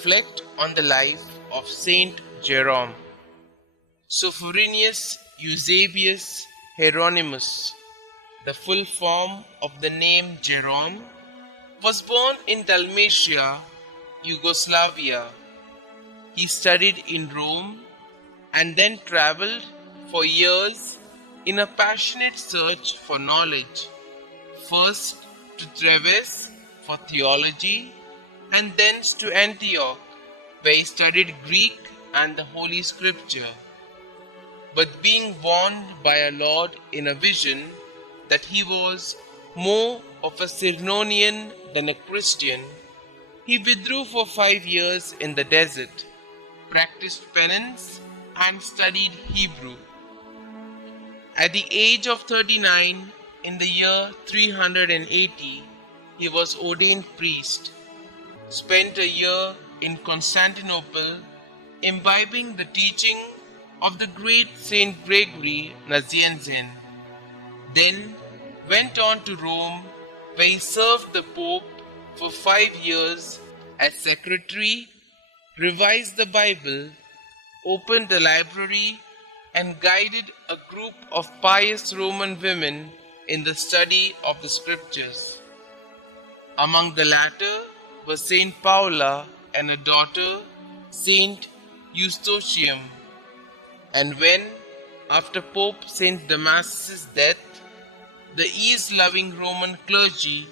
reflect on the life of St Jerome. Sophorinius Eusebius Hieronymus, the full form of the name Jerome, was born in Dalmatia, Yugoslavia. He studied in Rome and then traveled for years in a passionate search for knowledge, first to Treves for theology and thence to Antioch, where he studied Greek and the Holy Scripture. But being warned by our Lord in a vision that he was more of a Cyrenian than a Christian, he withdrew for 5 years in the desert, practiced penance, and studied Hebrew. At the age of 39, in the year 380, he was ordained priest, spent a year in Constantinople, imbibing the teaching of the great Saint Gregory Nazianzen. Then went on to Rome, where he served the Pope for 5 years as secretary, revised the Bible, opened the library, and guided a group of pious Roman women in the study of the Scriptures. Among the latter was Saint Paula and a daughter, Saint Eustochium. And when, after Pope Saint Damasus' death, the ease-loving Roman clergy,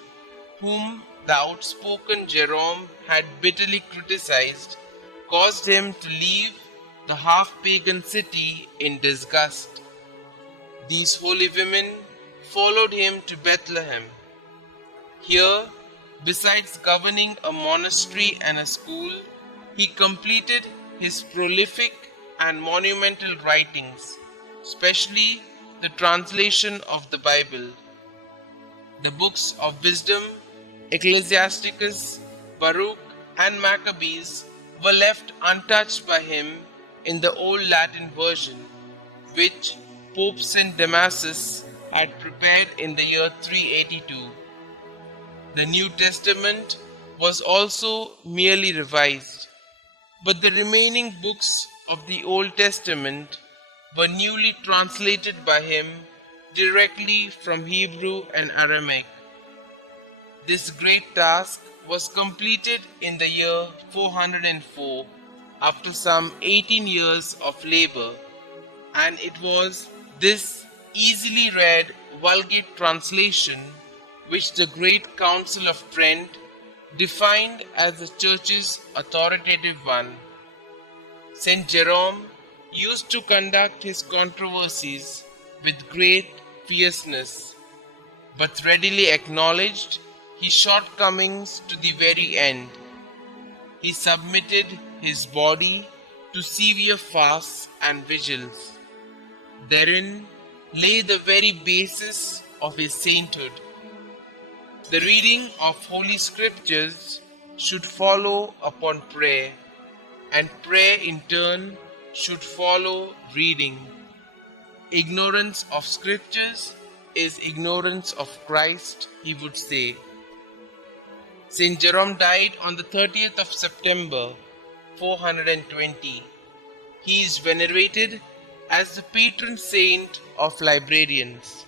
whom the outspoken Jerome had bitterly criticized, caused him to leave the half-pagan city in disgust, these holy women followed him to Bethlehem. Here, besides governing a monastery and a school, he completed his prolific and monumental writings, especially the translation of the Bible. The books of wisdom, Ecclesiasticus, Baruch, and Maccabees were left untouched by him in the Old Latin version, which Pope St. Damasus had prepared in the year 382. The New Testament was also merely revised, but the remaining books of the Old Testament were newly translated by him directly from Hebrew and Aramaic. This great task was completed in the year 404 after some 18 years of labor, and it was this easily read Vulgate translation which the Great Council of Trent defined as the Church's authoritative one. St. Jerome used to conduct his controversies with great fierceness, but readily acknowledged his shortcomings to the very end. He submitted his body to severe fasts and vigils. Therein lay the very basis of his sainthood. The reading of Holy Scriptures should follow upon prayer, and prayer in turn should follow reading. Ignorance of Scriptures is ignorance of Christ, he would say. St. Jerome died on the 30th of September, 420. He is venerated as the patron saint of librarians.